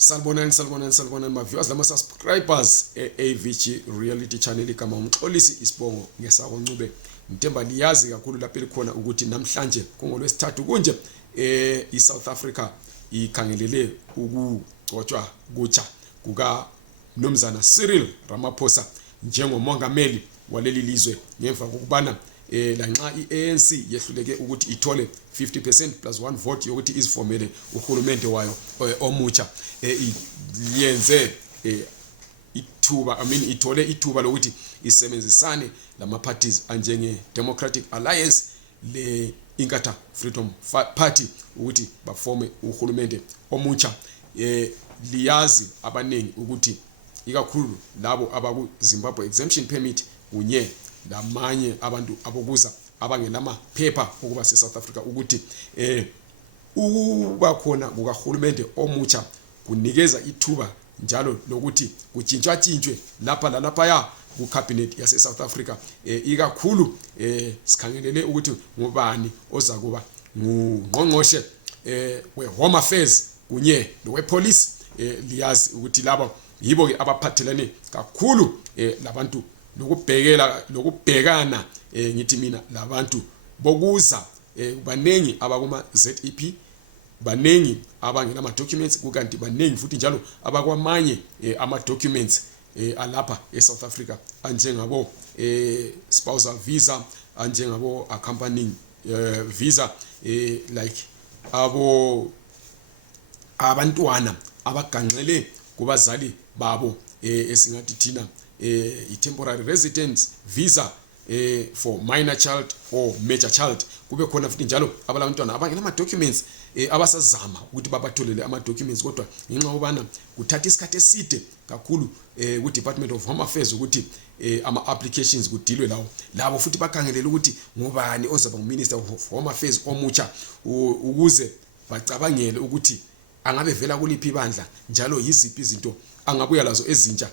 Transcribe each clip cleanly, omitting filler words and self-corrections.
Salibonani my viewers lama subscribers AVG reality channel kama umxolisi isibongo ngesako Ncube Ntemba liyazi kakhulu lapho elikhona ukuthi namhlanje kungolwesithathu kunje iSouth Africa ikhangelele ukugcotshwa kutsha kuka Mnumzana Cyril Ramaphosa njengomongameli waleli lizwe ngemva kokubana lanxa iANC yehluleke ukuthi ithole 50% plus 1 vote yokuthi izifomele uhulumende wayo omutsha yenze ithole ithuba lokuthi isebenzisane lama parties anjenge Democratic Alliance le Inkatha Freedom Party ukuthi bafome uhulumende omutsha liyazi abanengi ukuthi ikakhulu labo abaku Zimbabwe exemption permit kunye lamanye abantu abokuza abangelama phepha ukuba seSouth Africa ukuthi ukuba khona kukaHulumende omutsha kunikeza ithuba njalo lokuthi kutshintshwe lapha ya ku cabinet yase South Africa ikakhulu sikhangelele ukuthi ngubani oza kuba ngungqongqoshe we-Home Affairs kunye nowe-Police liyazi ukuthi laba yibo ke abaphathelane kakhulu labantu lokubhekana ngithi mina labantu bokuza banengi abakuma ZEP banengi abangena ama documents kukanti banengi futhi njalo abakwamanye ama documents alapha eSouth Africa anjengabo spousal visa anjengabo accompanying visa like abantwana abaganxele kubazali babo esingathi thina temporary residence visa for minor child or major child kube khona futhi njalo abantwana abangena ama documents abasazama ukuthi babatholele ama documents kodwa ngenxa ubana kuthatha isikhathi eside kakhulu ku Department of Home Affairs ukuthi ama applications kudilwe labo futhi bakhangelele ukuthi ngubani ozaba uMinister of Home Affairs omutsha ukuze bacabangele ukuthi angabe vela kuliphi ibandla njalo yiziphi izinto angabuya lazo ezintsha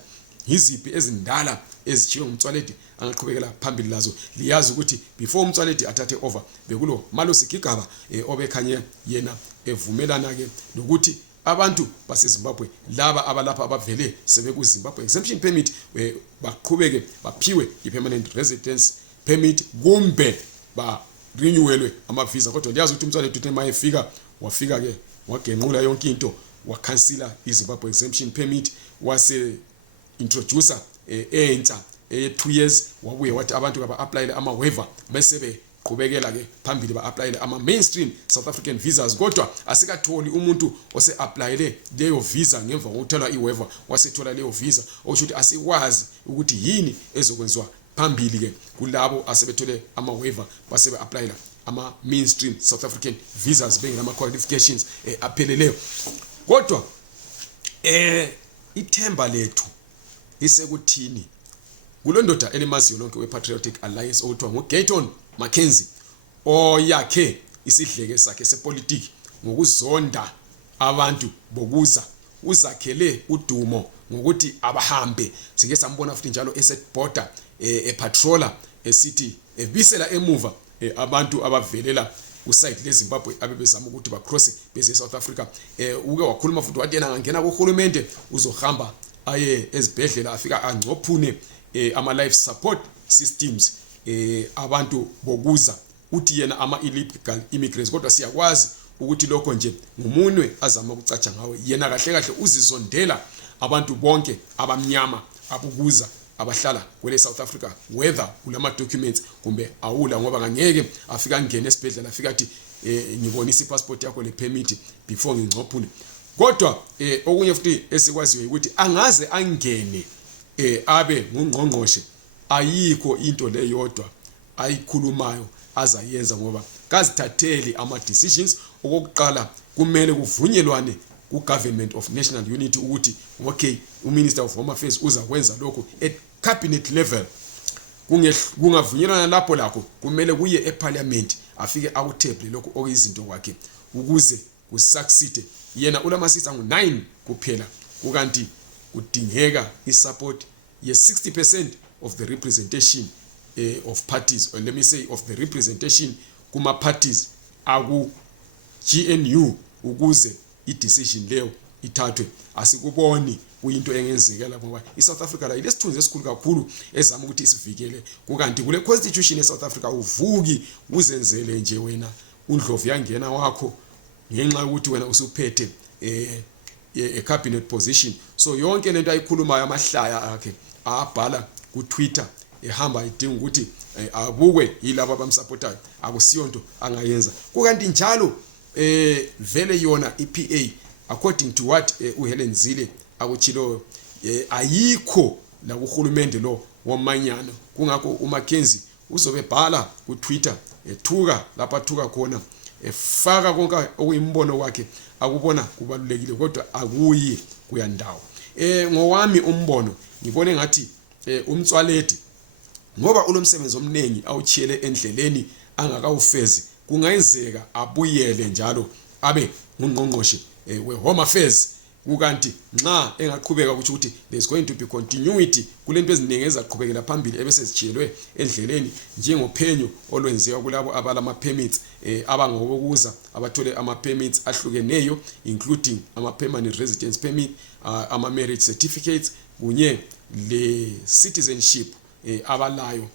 yiziphi ezindala ezichiwe umtswaledi angaqhubekela phambili lazo liyazi ukuthi before umtswaledi athathe over bekulo Malusi Gigaba obekhanye yena evumelana ke nokuthi abantu baseZimbabwe laba abalapha abavele sebeku Zimbabwe exemption permit baqhubeke baphiwe ipermanent residence permit kumbe ba renewelwe ama visa kodwa liyazi ukuthi umtswaledi uthe mayefika wafika ke wagenqula yonke into wakhansela iZimbabwe exemption permit wase introducer entsha 2 years wabuye wathi abantu aba applyele ama waiver bese beqhubekela ke phambili ba applyele ama mainstream South African visas kodwa asikatholi umuntu ose applyele leyo visa ngemva kokuthola iwaiver wasethola leyo visa okusho asikwazi ukuthi yini ezokwenziwa phambili ke kulabo asebethole ama waiver base be applyela ama mainstream South African visas bengelama qualifications apheleleyo kodwa ithemba lethu isekuthini kulondoda elimaziyo lonke wePatriotic Alliance okuthiwa nguGayton Mackenzie oyakhe isidleke sakhe sepolitiki ngokuzonda abantu bokuza uzakhele udumo ngokuthi abahambe sike sambona futhi njalo esetborder epatroller esithi ebisela emuva abantu abavelela uside leZimbabwe abebezama ukuthi bacross beze South Africa uke wakhuluma futhi wathi yena angena kuHulumende uzohamba aye ezibhedlela afika angcophune ama life support systems abantu bokuza uthi yena ama illegal immigrants kodwa siyakwazi ukuthi lokho nje ngumunwe azama ukucatsha ngawe yena kahle uzizondela abantu bonke abamnyama abukuza abahlala kwele South Africa whether ulama documents kumbe awula ngoba ngeke afika ngene esibhedlela afika athi ngibonisa ipassport yakho le permit before ngingcophule kodwa okunye futhi esikwaziyo ukuthi angaze angene abe ngungqongqoshe ayikho into leyodwa ayikhulumayo azayenza ngoba kazithatheli ama decisions okokuqala kumele kuvunyelwane ku Government of National Unity ukuthi okay uMinister of Home Affairs uzakwenza lokho at cabinet level kungavunyelwana lapho lakho kumele kuye eParliament afike awuthable lokho okuyizinto kwakhe ukuze kusucceed yena ulama seats angu9 kuphela kukanti kudingeka isupport ye 60% of the representation of parties or let me say of the representation kuma parties aku GNU ukuze i decision leyo ithathwe asikuboni kuyinto engenzekela ngoba iSouth Africa la ilesithunzi esikhulu kakhulu ezama ukuthi isivikele kukanti kule constitution eSouth Africa uvuki uzenzele nje wena uNdlovu yangena wakho ngenxa ukuthi wena usuphethe cabinet position so yonke lento ayikhulumayo amahlaya akhe abhala ku Twitter ehamba idinga ukuthi abukwe yilabo abamsupportayo akusiyonto angayenza kukanti njalo vele yona iPA according to what uHelen Zille akuchilo ayikho la kuhulumende lo womanyano kungakho uMackenzie uzobe bhala ku Twitter ethuka lapha thuka khona efaka konke okuyimbono wakhe akubona kubalulekile kodwa akuyi kuyandawo ngowami umbono ngibone ngathi umtswaledi ngoba ulomsebenzi omnengi awuchiyele endleleni angakawufezi kungayenzeka abuyele njalo abe ngungqongqoshe we-Home Affairs kukanti nxa engaqhubeka ukuthi there's going to be continuity kulento eziningi ezaqhubekela phambili ebese sichiyelwe endleleni njengophenyo olwenziwa kulabo abalama permits abangokuza abathole ama permits ahlukeneyo including ama permanent residence permit ama marriage certificates kunye le citizenship abalayo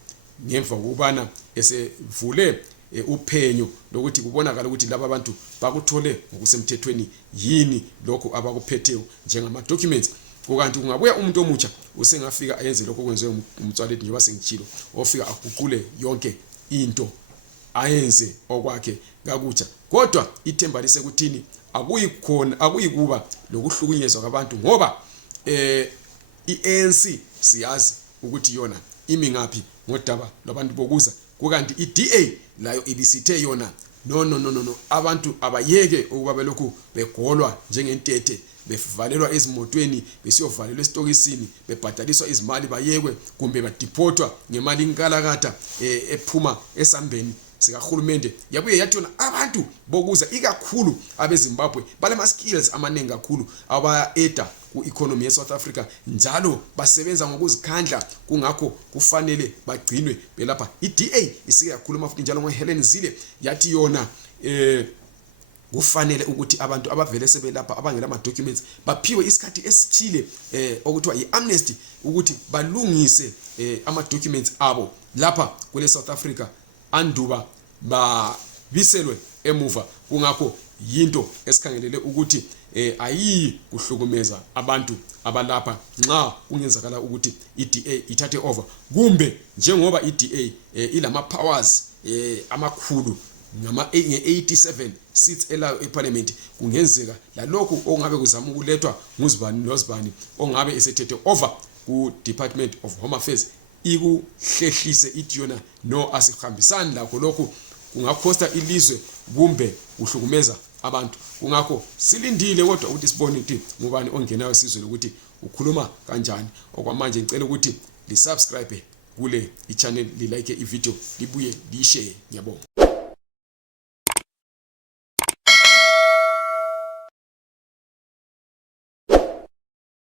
ngemva kokubana esevule uphenyo lokuthi kubonakala ukuthi laba bantu bakuthole ngokusemthethweni yini lokho abakuphetheyo njengama documents kukanti kungabuya umuntu omutsha usengafika ayenze lokho kwenziwe umtswaledi njengoba sengitshilo ofika aguqule yonke into ayenze okwakhe kakutsha kodwa ithemba lisekuthini akuyikuba lokuhlukunyezwa kwabantu ngoba iANC siyazi ukuthi yona imi ngaphi ngodaba labantu bokuza kukanti iDA layo ibisithe yona no abantu abayeke ukuba belokhu begolwa njengentete bevalelwa ezimotweni besiyovalelwa esitokisini bebhadaliswa izimali bayekwe kumbe badipotwa ngemali inkalakata ephuma esambeni sikahulumende yabuye yathi yona abantu bokuza ikakhulu abeZimbabwe balama skills amaningi kakhulu aba-eda ku-economy yeSouth Africa njalo basebenza ngokuzikhandla kungakho kufanele bagcinwe belapha iDA isike yakhuluma futhi njalo ngoHelen Zille yathi yona kufanele ukuthi abantu abavele sebelapha abangela ama documents baphiwe isikhathi esithile okuthiwa yiamnesty ukuthi balungise ama documents abo lapha kule South Africa anduba babiselwe emuva kungakho yinto esikhangelele ukuthi ayi kuhlukumeza abantu abalapha nxa kungenzakala ukuthi iDA ithathe over kumbe njengoba iDA ilama powers amakhulu ngama 87 seats elayo eParliament kungenzeka lalokho ongabe kuzama ukulethwa nguzibani nozibani ongabe esethethe over ku Department of Home Affairs ikuhlehlise ithi yona no asihambisani lakho lokho kungakhosta ilizwe kumbe uhlukumeza abantu kungakho silindile kodwa ukuthi sibone ukuthi ngubani ongenayo sizwe ukuthi ukhuluma kanjani okwamanje ngicela ukuthi lisubscribe kule ichannel li like ivideo libuye li share ngiyabonga.